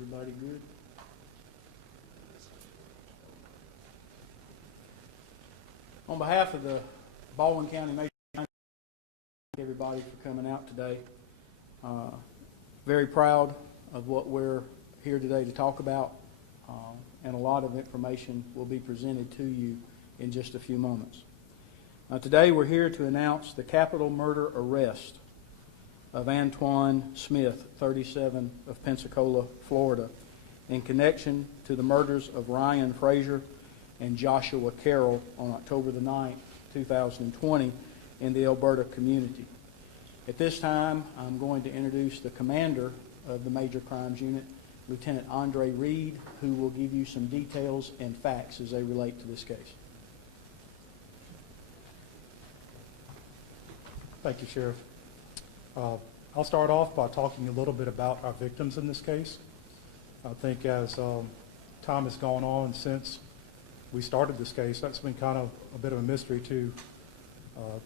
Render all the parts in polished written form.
Everybody good? On behalf of the Baldwin County Major, thank everybody for coming out today. Very proud of what we're here today to talk about, and a lot of information will be presented to you in just a few moments. Today we're here to announce the capital murder arrest of Antoine Smith, 37, of Pensacola, Florida, in connection to the murders of Ryan Frazier and Joshua Carroll on October the 9th, 2020 in the Elberta community. At this time, I'm going to introduce the commander of the Major Crimes Unit, Lieutenant Andre Reed, who will give you some details and facts as they relate to this case. Thank you, Sheriff. I'll start off by talking a little bit about our victims in this case. I think as time has gone on since we started this case, that's been kind of a bit of a mystery to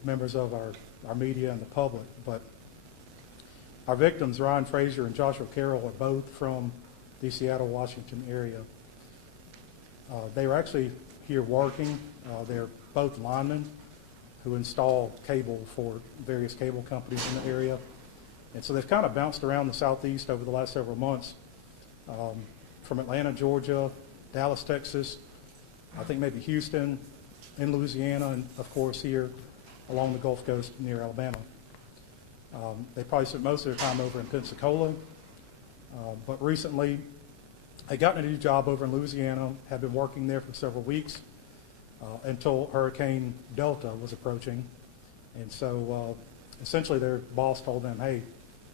members of our media and the public. But our victims, Ryan Frazier and Joshua Carroll, are both from the Seattle, Washington area. They were actually here working. They're both linemen who install cable for various cable companies in the area. And so they've kind of bounced around the southeast over the last several months, from Atlanta, Georgia, Dallas, Texas, I think maybe Houston, in Louisiana, and of course here along the Gulf Coast near Alabama. They probably spent most of their time over in Pensacola, but recently they got a new job over in Louisiana, had been working there for several weeks, until Hurricane Delta was approaching. And so essentially their boss told them, hey,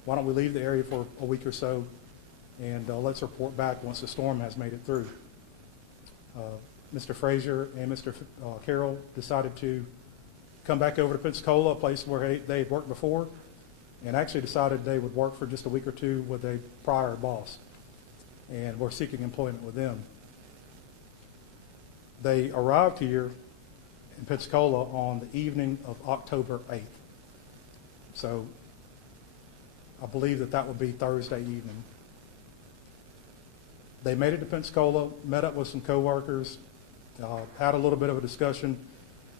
why don't we leave the area for a week or so and let's report back once the storm has made it through. Mr. Frazier and Mr. Carroll decided to come back over to Pensacola, a place where they had worked before, and actually decided they would work for just a week or two with a prior boss, and were seeking employment with them. They arrived here in Pensacola on the evening of October 8th. So I believe that would be Thursday evening. They made it to Pensacola, met up with some coworkers, had a little bit of a discussion,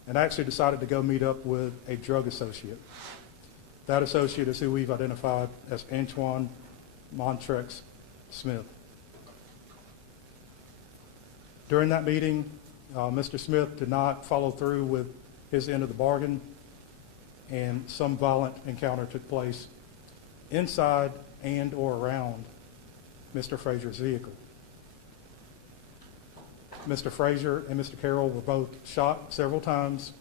and actually decided to go meet up with a drug associate. That associate is who we've identified as Antoine Montrex Smith. During that meeting, Mr. Smith did not follow through with his end of the bargain, and some violent encounter took place inside and or around Mr. Frazier's vehicle. Mr. Frazier and Mr. Carroll were both shot several times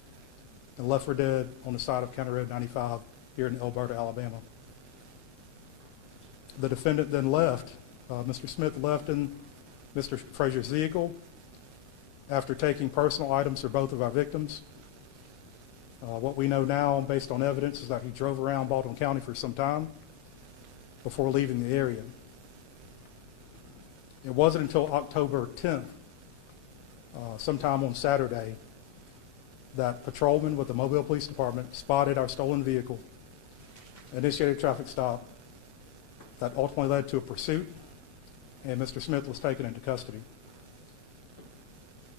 and left for dead on the side of County Road 95 here in Elberta, Alabama. The defendant then left. Mr. Smith left in Mr. Frazier's vehicle after taking personal items for both of our victims. What we know now, based on evidence, is that he drove around Baldwin County for some time before leaving the area. It wasn't until October 10th, sometime on Saturday, that patrolmen with the Mobile Police Department spotted our stolen vehicle, initiated a traffic stop that ultimately led to a pursuit, and Mr. Smith was taken into custody.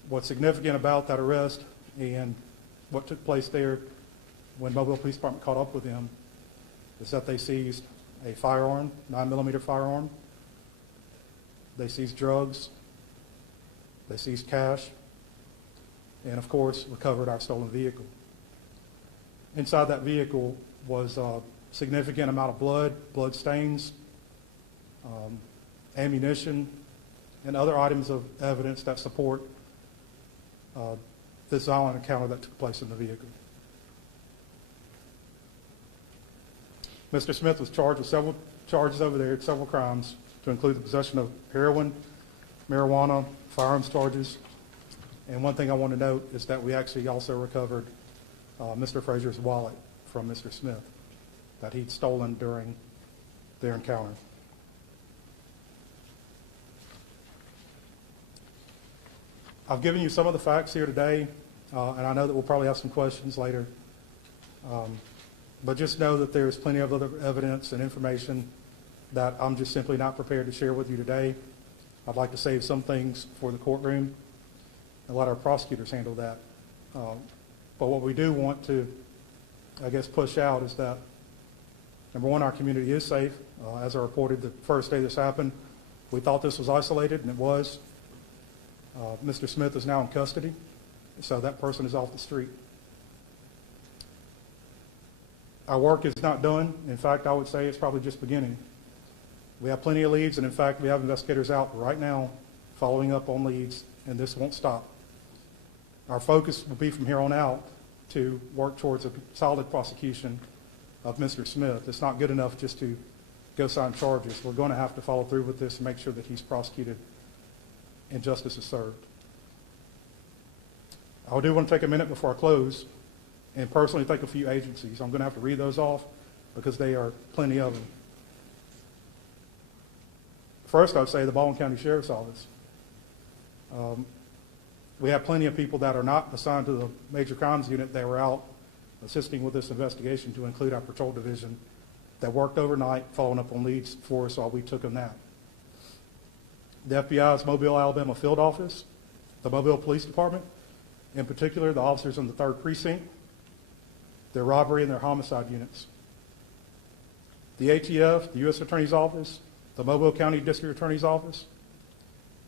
What's significant about that arrest and what took place there when Mobile Police Department caught up with him is that they seized a firearm, 9mm firearm. They seized drugs. They seized cash. And of course, recovered our stolen vehicle. Inside that vehicle was a significant amount of blood stains, ammunition, and other items of evidence that support this violent encounter that took place in the vehicle. Mr. Smith was charged with several charges over there, several crimes, to include the possession of heroin, marijuana, firearms charges. And one thing I want to note is that we actually also recovered Mr. Frazier's wallet from Mr. Smith that he'd stolen during their encounter. I've given you some of the facts here today, and I know that we'll probably have some questions later. But just know that there's plenty of other evidence and information that I'm just simply not prepared to share with you today. I'd like to save some things for the courtroom and let our prosecutors handle that. But what we do want to, I guess, push out is that, number one, our community is safe. As I reported the first day this happened, we thought this was isolated, and it was. Mr. Smith is now in custody, so that person is off the street. Our work is not done. In fact, I would say it's probably just beginning. We have plenty of leads, and in fact, we have investigators out right now following up on leads, and this won't stop. Our focus will be from here on out to work towards a solid prosecution of Mr. Smith. It's not good enough just to go sign charges. We're going to have to follow through with this and make sure that he's prosecuted and justice is served. I do want to take a minute before I close and personally thank a few agencies. I'm going to have to read those off because they are plenty of them. First, I would say the Baldwin County Sheriff's Office. We have plenty of people that are not assigned to the Major Crimes Unit that were out assisting with this investigation, to include our patrol division, that worked overnight following up on leads for us while we took on that. The FBI's Mobile, Alabama field office, the Mobile Police Department, in particular the officers in the 3rd Precinct, their robbery and their homicide units. The ATF, the U.S. Attorney's Office, the Mobile County District Attorney's Office,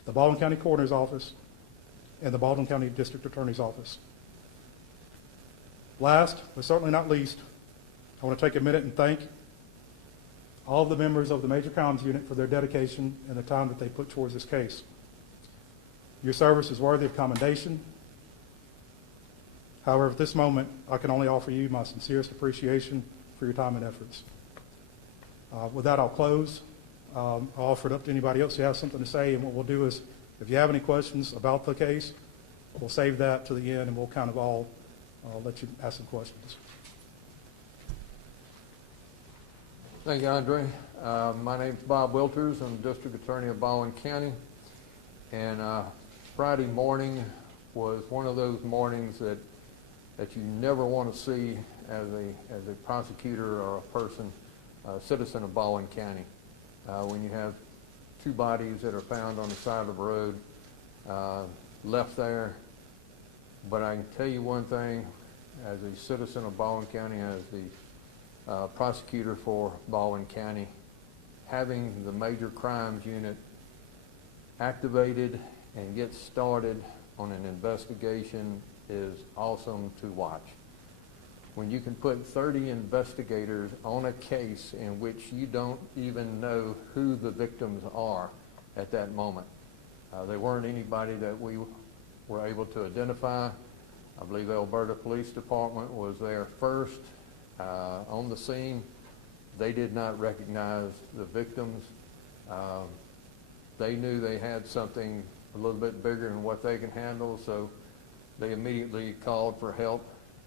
the Baldwin County Coroner's Office, and the Baldwin County District Attorney's Office. Last, but certainly not least, I want to take a minute and thank all of the members of the Major Crimes Unit for their dedication and the time that they put towards this case. Your service is worthy of commendation. However, at this moment, I can only offer you my sincerest appreciation for your time and efforts. With that, I'll close. I'll offer it up to anybody else who has something to say, and what we'll do is, if you have any questions about the case, we'll save that to the end, and we'll kind of all let you ask some questions. Thank you, Andre. My name's Bob Wilters. I'm the District Attorney of Baldwin County. And Friday morning was one of those mornings that you never want to see as a prosecutor or a person, a citizen of Baldwin County. When you have 2 bodies that are found on the side of the road, left there. But I can tell you one thing, as a citizen of Baldwin County, as the prosecutor for Baldwin County, having the Major Crimes Unit activated and get started on an investigation is awesome to watch. When you can put 30 investigators on a case in which you don't even know who the victims are at that moment. They weren't anybody that we were able to identify. I believe the Elberta Police Department was there first on the scene. They did not recognize the victims. They knew they had something a little bit bigger than what they can handle, so they immediately called for help,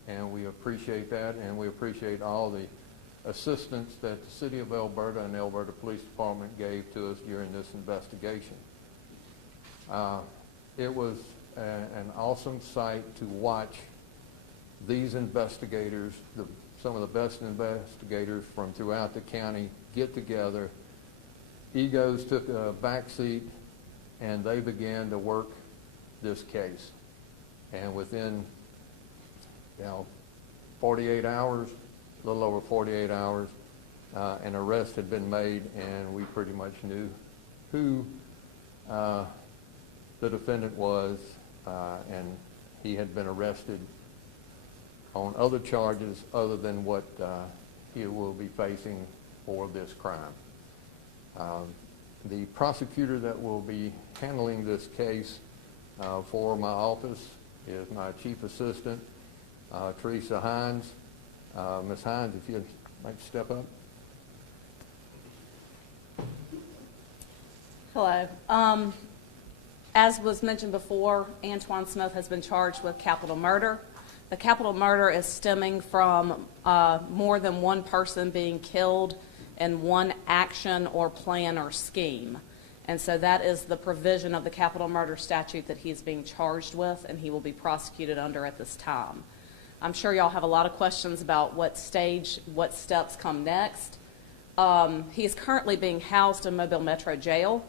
and we appreciate that, and we appreciate all the assistance that the City of Elberta and the Elberta Police Department gave to us during this investigation. It was an awesome sight to watch these investigators, some of the best investigators from throughout the county, get together. Egos took a back seat, and they began to work this case. And within 48 hours, a little over 48 hours, an arrest had been made, and we pretty much knew who the defendant was, and he had been arrested on other charges other than what he will be facing for this crime. The prosecutor that will be handling this case for my office is my Chief Assistant, Teresa Hines. Ms. Hines, if you'd like to step up. Hello. As was mentioned before, Antoine Smith has been charged with capital murder. The capital murder is stemming from more than one person being killed in one action or plan or scheme. And so that is the provision of the capital murder statute that he's being charged with, and he will be prosecuted under at this time. I'm sure y'all have a lot of questions about what steps come next. He is currently being housed in Mobile Metro Jail.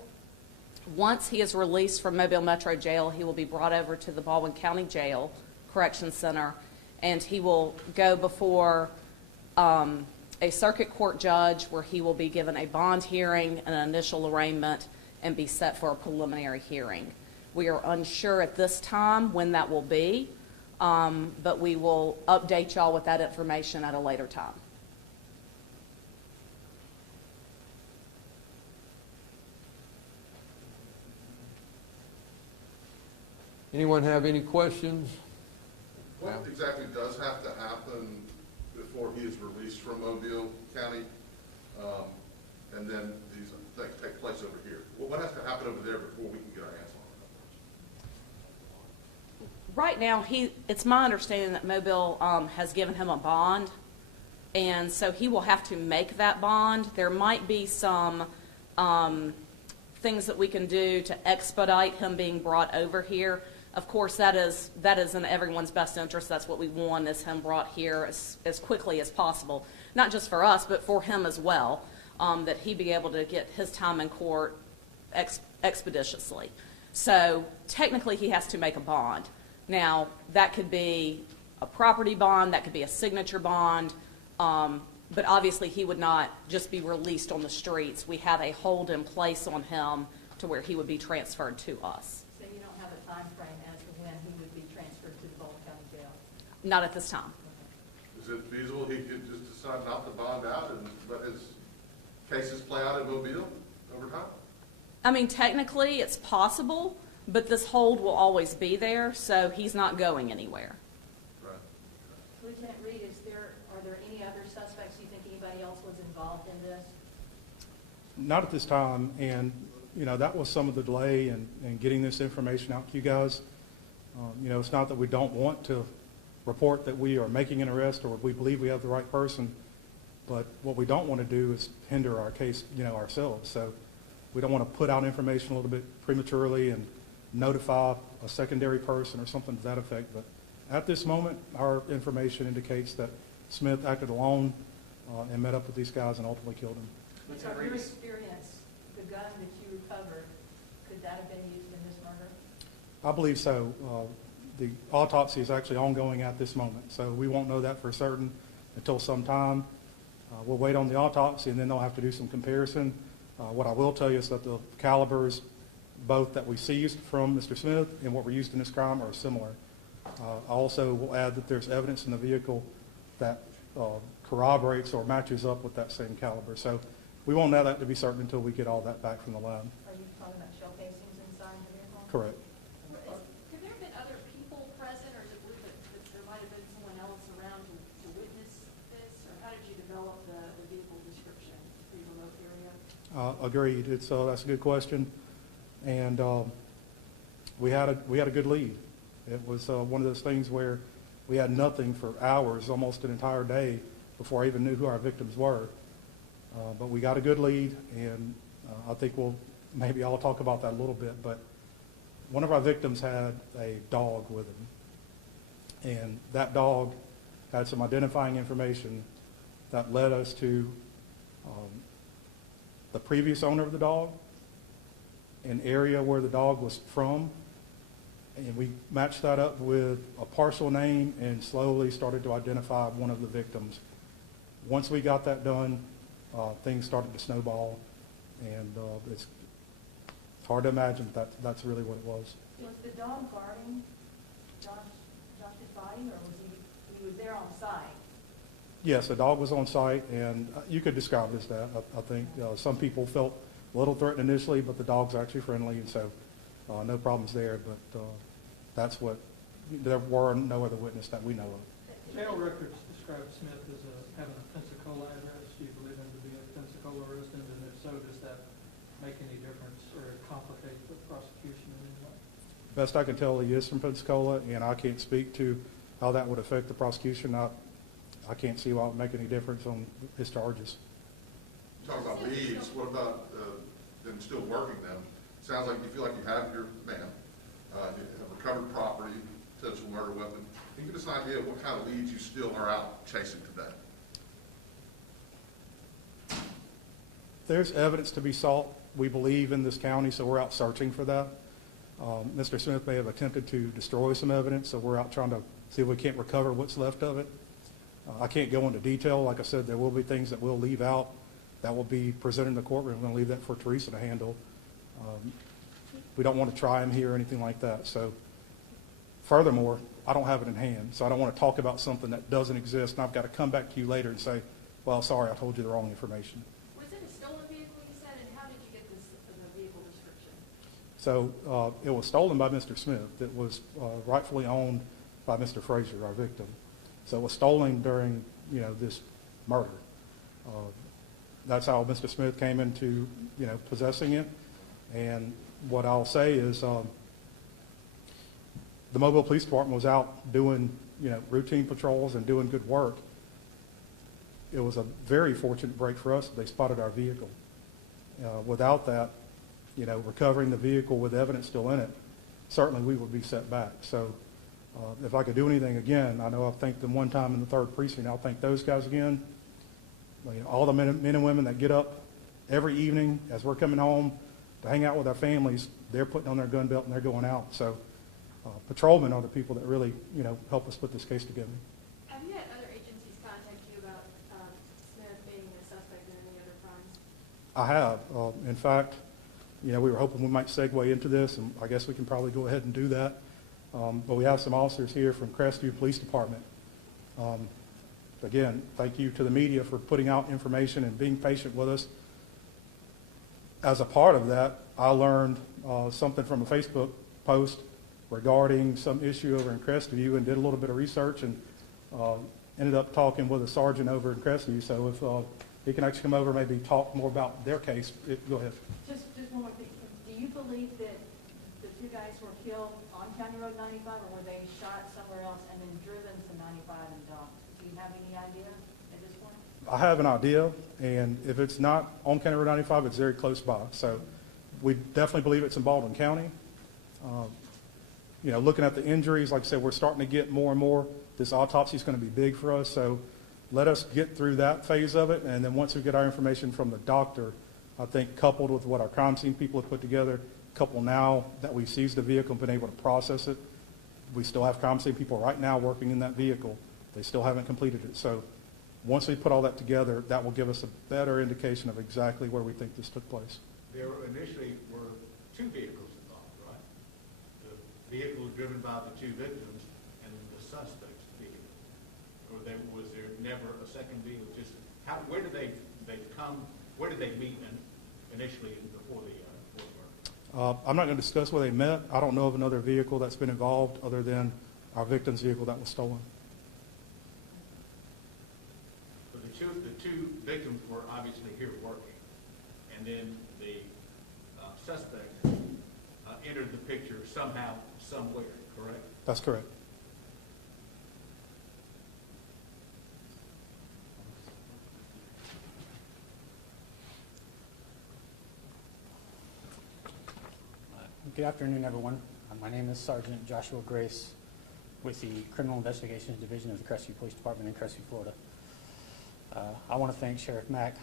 Once he is released from Mobile Metro Jail, he will be brought over to the Baldwin County Jail Correction Center, and he will go before a circuit court judge where he will be given a bond hearing, an initial arraignment, and be set for a preliminary hearing. We are unsure at this time when that will be, but we will update y'all with that information at a later time. Anyone have any questions? What exactly does have to happen before he is released from Mobile County, and then these things take place over here? What has to happen over there before we can get our hands on it? Right now, it's my understanding that Mobile has given him a bond, and so he will have to make that bond. There might be some things that we can do to expedite him being brought over here. Of course, that is in everyone's best interest. That's what we want, is him brought here as quickly as possible. Not just for us, but for him as well, that he be able to get his time in court expeditiously. So technically, he has to make a bond. Now, that could be a property bond, that could be a signature bond, but obviously he would not just be released on the streets. We have a hold in place on him to where he would be transferred to us. So you don't have a time frame as to when he would be transferred to the Baldwin County Jail? Not at this time. Is it feasible he could just decide not to bond out and let his cases play out in Mobile over time? I mean, technically, it's possible, but this hold will always be there, so he's not going anywhere. Right. Lieutenant Reed, are there any other suspects you think anybody else was involved in this? Not at this time, and, that was some of the delay in getting this information out to you guys. It's not that we don't want to report that we are making an arrest or we believe we have the right person, but what we don't want to do is hinder our case, ourselves. So we don't want to put out information a little bit prematurely and notify a secondary person or something to that effect. But at this moment, our information indicates that Smith acted alone and met up with these guys and ultimately killed him. So in your experience, the gun that you recovered, could that have been used in this murder? I believe so. The autopsy is actually ongoing at this moment, so we won't know that for certain until some time. We'll wait on the autopsy, and then they'll have to do some comparison. What I will tell you is that the calibers, both that we seized from Mr. Smith and what were used in this crime, are similar. I also will add that there's evidence in the vehicle that corroborates or matches up with that same caliber. So we won't know that to be certain until we get all that back from the lab. Are you talking about shell casings inside the vehicle? Correct. Could there have been other people present, or is it believed that there might have been someone else around to witness this? Or how did you develop the vehicle description for your remote area? Agreed. That's a good question. And we had a good lead. It was one of those things where we had nothing for hours, almost an entire day, before I even knew who our victims were. But we got a good lead, and I think maybe I'll talk about that a little bit. But one of our victims had a dog with him, and that dog had some identifying information that led us to the previous owner of the dog, an area where the dog was from, and we matched that up with a partial name and slowly started to identify one of the victims. Once we got that done, things started to snowball, and it's hard to imagine that's really what it was. Was the dog guarding Josh's body, or was he was there on site? Yes, the dog was on site, and you could describe it as that. I think some people felt a little threatened initially, but the dog's actually friendly, and so no problems there. But there were no other witness that we know of. Jail records describe Smith as having a Pensacola address. Do you believe him to be a Pensacola resident? And if so, does that make any difference or complicate the prosecution in any way? Best I can tell, he is from Pensacola, and I can't speak to how that would affect the prosecution. I can't see why it would make any difference on his charges. Talk about leads, what about them still working them? Sounds like you feel like you have your man, you have recovered property, potential murder weapon. Can you give us an idea of what kind of leads you still are out chasing today? There's evidence to be sought, we believe, in this county, so we're out searching for that. Mr. Smith may have attempted to destroy some evidence, so we're out trying to see if we can't recover what's left of it. I can't go into detail. Like I said, there will be things that we'll leave out that will be presented in the courtroom. I'm going to leave that for Teresa to handle. We don't want to try him here or anything like that. So furthermore, I don't have it in hand, so I don't want to talk about something that doesn't exist, and I've got to come back to you later and say, well, sorry, I told you the wrong information. Was it a stolen vehicle, you said, and how did you get the vehicle description? So it was stolen by Mr. Smith. It was rightfully owned by Mr. Frazier, our victim. So it was stolen during, this murder. That's how Mr. Smith came into, possessing it. And what I'll say is the Mobile Police Department was out doing, routine patrols and doing good work. It was a very fortunate break for us. They spotted our vehicle. Without that, recovering the vehicle with evidence still in it, certainly we would be set back. So if I could do anything again, I know I've thanked them one time in the 3rd Precinct. I'll thank those guys again. All the men and women that get up every evening as we're coming home to hang out with our families, they're putting on their gun belt and they're going out. So patrolmen are the people that really, help us put this case together. Have you had other agencies contact you about Smith being a suspect in any other crimes? I have. In fact, we were hoping we might segue into this, and I guess we can probably go ahead and do that. But we have some officers here from Crestview Police Department. Again, thank you to the media for putting out information and being patient with us. As a part of that, I learned something from a Facebook post regarding some issue over in Crestview and did a little bit of research and ended up talking with a sergeant over in Crestview. So if he can actually come over and maybe talk more about their case, go ahead. Just one more thing. Do you believe that the 2 guys were killed on County Road 95, or were they shot somewhere else and then driven to 95 and dumped? Do you have any idea at this point? I have an idea, and if it's not on County Road 95, it's very close by. So we definitely believe it's in Baldwin County. Looking at the injuries, like I said, we're starting to get more and more. This autopsy is going to be big for us, so let us get through that phase of it, and then once we get our information from the doctor, I think coupled with what our crime scene people have put together, coupled now that we've seized the vehicle and been able to process it, we still have crime scene people right now working in that vehicle. They still haven't completed it. So once we put all that together, that will give us a better indication of exactly where we think this took place. There initially were 2 vehicles involved, right? The vehicle driven by the 2 victims and the suspect's vehicle. Or was there never a second vehicle? Just where did they come? Where did they meet initially before the murder? I'm not going to discuss where they met. I don't know of another vehicle that's been involved other than our victim's vehicle that was stolen. So the two victims were obviously here working, and then the suspect entered the picture somehow, somewhere, correct? That's correct. Good afternoon, everyone. My name is Sergeant Joshua Grace with the Criminal Investigations Division of the Crestview Police Department in Crestview, Florida. I want to thank Sheriff Mack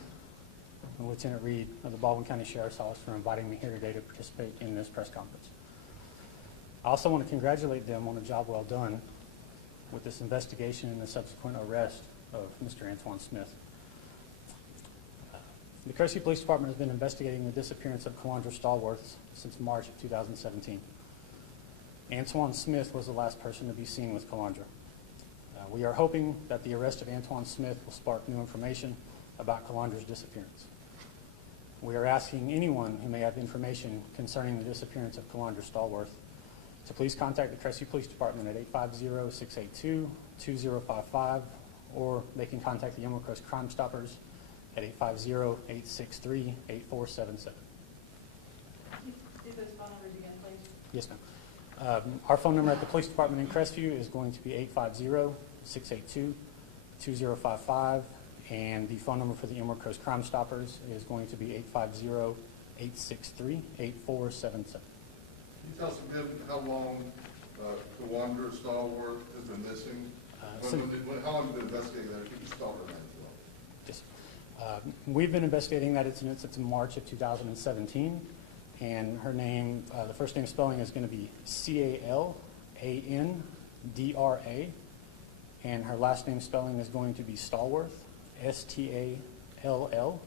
and Lieutenant Reed of the Baldwin County Sheriff's Office for inviting me here today to participate in this press conference. I also want to congratulate them on a job well done with this investigation and the subsequent arrest of Mr. Antoine Smith. The Crestview Police Department has been investigating the disappearance of Calandra Stallworth since March of 2017. Antoine Smith was the last person to be seen with Calandra. We are hoping that the arrest of Antoine Smith will spark new information about Calandra's disappearance. We are asking anyone who may have information concerning the disappearance of Calandra Stallworth to please contact the Crestview Police Department at 850-682-2055, or they can contact the Emerald Coast Crime Stoppers at 850-863-8477. Do those phone numbers again, please. Yes, ma'am. Our phone number at the police department in Crestview is going to be 850-682-2055, and the phone number for the Emerald Coast Crime Stoppers is going to be 850-863-8477. Can you tell us again how long Calandra Stallworth has been missing? How long have you been investigating that? If you can start her name as well. Yes. We've been investigating that incident since March of 2017, and her name, the first name spelling is going to be Calandra, and her last name spelling is going to be Stallworth, Stallworth.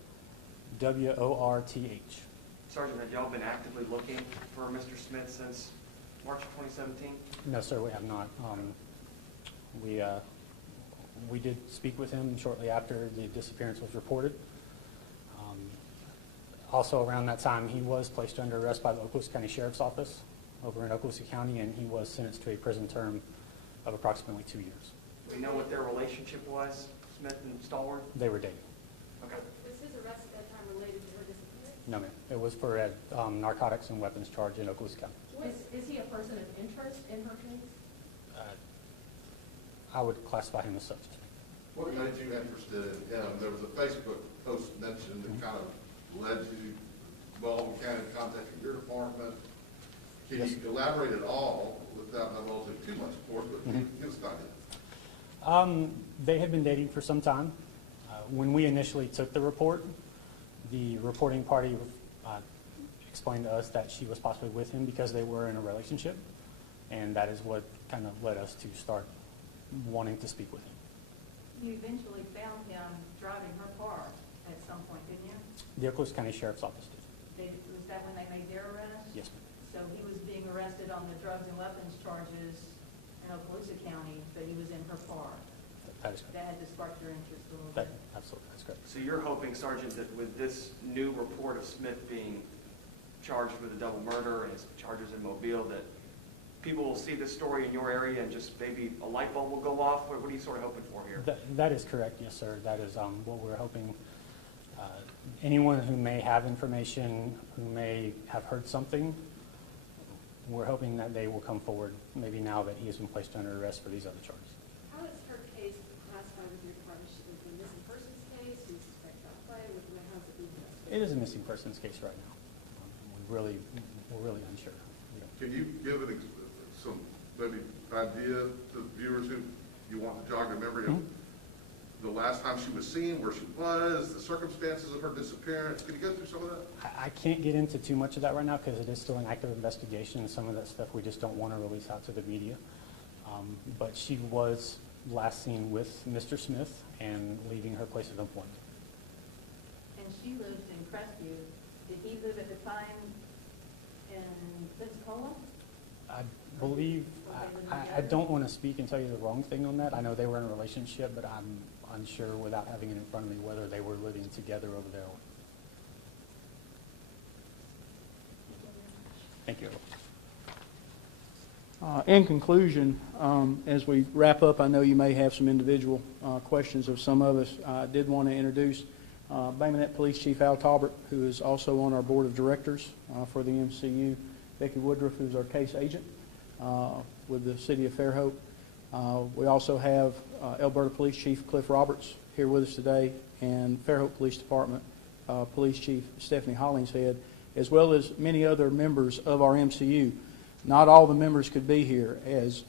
Sergeant, have y'all been actively looking for Mr. Smith since March of 2017? No, sir, we have not. We did speak with him shortly after the disappearance was reported. Also around that time, he was placed under arrest by the Okaloosa County Sheriff's Office over in Okaloosa County, and he was sentenced to a prison term of approximately 2 years. Do we know what their relationship was, Smith and Stallworth? They were dating. Okay. Was his arrest at that time related to her disappearance? No, ma'am. It was for a narcotics and weapons charge in Okaloosa County. Is he a person of interest in her case? I would classify him as such. What made you interested in him? There was a Facebook post mentioned that kind of led you, Baldwin County, to contact your department. Can Yes. you elaborate at all without divulging too much, of course, but give us an idea? They had been dating for some time. When we initially took the report, the reporting party explained to us that she was possibly with him because they were in a relationship, and that is what kind of led us to start wanting to speak with him. You eventually found him driving her car at some point, didn't you? The Okaloosa County Sheriff's Office did. Was that when they made their arrest? Yes, ma'am. So he was being arrested on the drugs and weapons charges in Okaloosa County, but he was in her car. That is correct. That had to spark your interest a little That, bit. absolutely, that's correct. So you're hoping, Sergeant, that with this new report of Smith being charged with a double murder and his charges in Mobile, that people will see this story in your area and just maybe a light bulb will go off? What are you sort of hoping for here? That is correct, yes, sir. That is what we're hoping. Anyone who may have information, who may have heard something, we're hoping that they will come forward, maybe now that he has been placed under arrest for these other charges. How is her case classified with your department? Is it a missing persons case? Do you suspect foul play? How's it being investigated? It is a missing persons case right now. We're really unsure. We don't- Can you give some maybe idea to viewers who you want to jog their memory of the last time she was seen, where she was, the circumstances of her disappearance? Can you go through some of that? I can't get into too much of that right now because it is still an active investigation, and some of that stuff we just don't want to release out to the media. But she was last seen with Mr. Smith and leaving her place of employment. And she lived in Crestview. Did he live at the time in Pensacola? I believe, I don't want to speak and tell you the wrong thing on that. I know they were in a relationship, but I'm unsure without having it in front of me whether they were living together over there. Thank you. In conclusion, as we wrap up, I know you may have some individual questions of some of us. I did want to introduce Bay Minette Police Chief Al Talbert, who is also on our board of directors for the MCU. Becky Woodruff, who's our case agent with the city of Fairhope. We also have Elberta Police Chief Cliff Roberts here with us today, and Fairhope Police Department Police Chief Stephanie Hollingshead, as well as many other members of our MCU. Not all the members could be here. As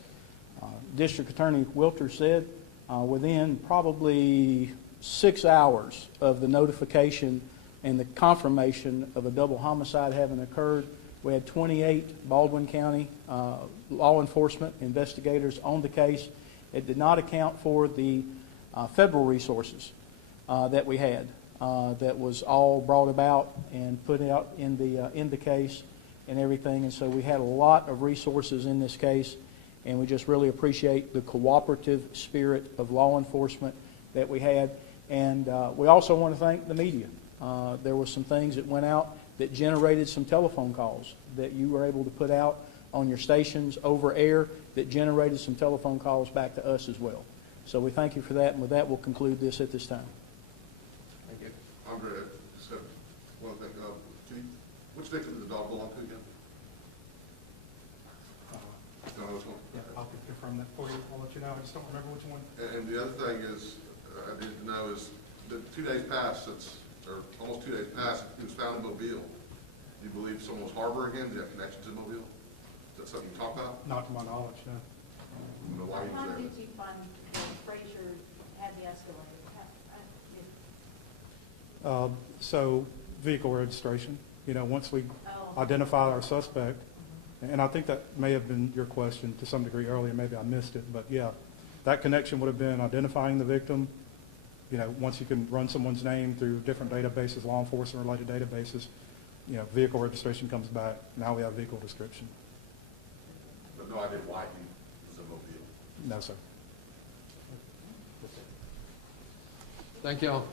District Attorney Wilter said, within probably 6 hours of the notification and the confirmation of a double homicide having occurred, we had 28 Baldwin County law enforcement investigators on the case. It did not account for the federal resources that we had that was all brought about and put out in the case and everything. And so we had a lot of resources in this case, and we just really appreciate the cooperative spirit of law enforcement that we had. And we also want to thank the media. There were some things that went out that generated some telephone calls that you were able to put out on your stations over air that generated some telephone calls back to us as well. So we thank you for that, and with that, we'll conclude this at this time. Thank you. Andre, just have one thing. Which victim did the dog belong to again? Don't know which one? Yeah, I'll confirm that for you. I'll let you know. I just don't remember which one. And the other thing is, I need to know is, the 2 days passed since, or almost 2 days passed, he was found in Mobile. Do you believe someone was harboring him? Do you have connections in Mobile? Is that something you talk about? Not to my knowledge, no. I don't know why he was How there. did you find that Frazier had the escalator? So vehicle registration, once we Oh. identify our suspect, and I think that may have been your question to some degree earlier, maybe I missed it, but yeah, that connection would have been identifying the victim. Once you can run someone's name through different databases, law enforcement related databases, vehicle registration comes back. Now we have vehicle description. But no idea why he was in Mobile. No, sir. Thank y'all.